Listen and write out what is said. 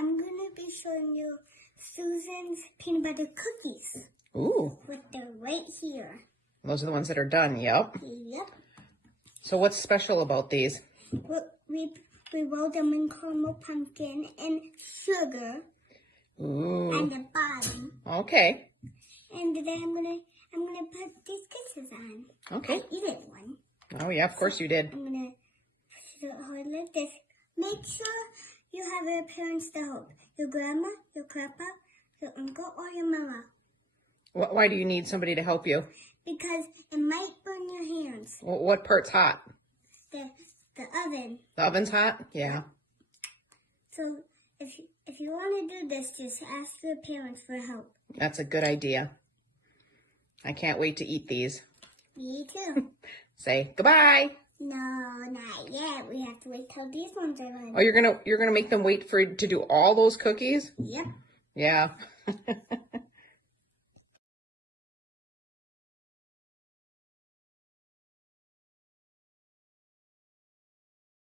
I'm going to be showing you Susan's peanut butter cookies. Ooh. With the right here. Those are the ones that are done, yep. Yep. So what's special about these? We rolled them in caramel pumpkin and sugar. Ooh. On the bottom. Okay. And then I'm gonna put these kisses on. Okay. I eat it one. Oh yeah, of course you did. I'm gonna hold it like this. Make sure you have your parents to help. Your grandma, your grandpa, your uncle, or your mama. Why do you need somebody to help you? Because it might burn your hands. What part's hot? The oven. The oven's hot? Yeah. So if you want to do this, just ask your parents for help. That's a good idea. I can't wait to eat these. Me too. Say goodbye. No, not yet. We have to wait till these ones are done. Oh, you're gonna make them wait to do all those cookies? Yep. Yeah.